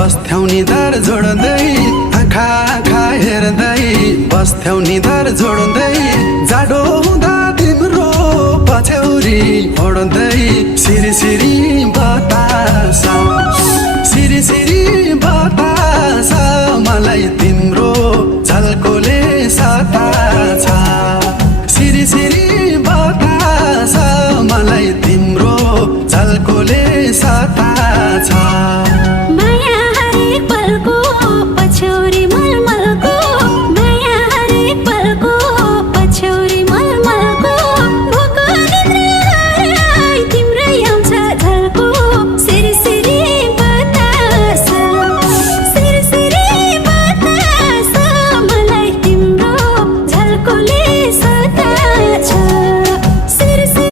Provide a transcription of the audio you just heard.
बस्थ्यौ निधार जोड्दै आँखा आँखा हेर्दै बस्थ्यौ निधार जोड्दै जाडो हुँदा तिम्रो पछ्यौरी ओड्दै सिरी सिरी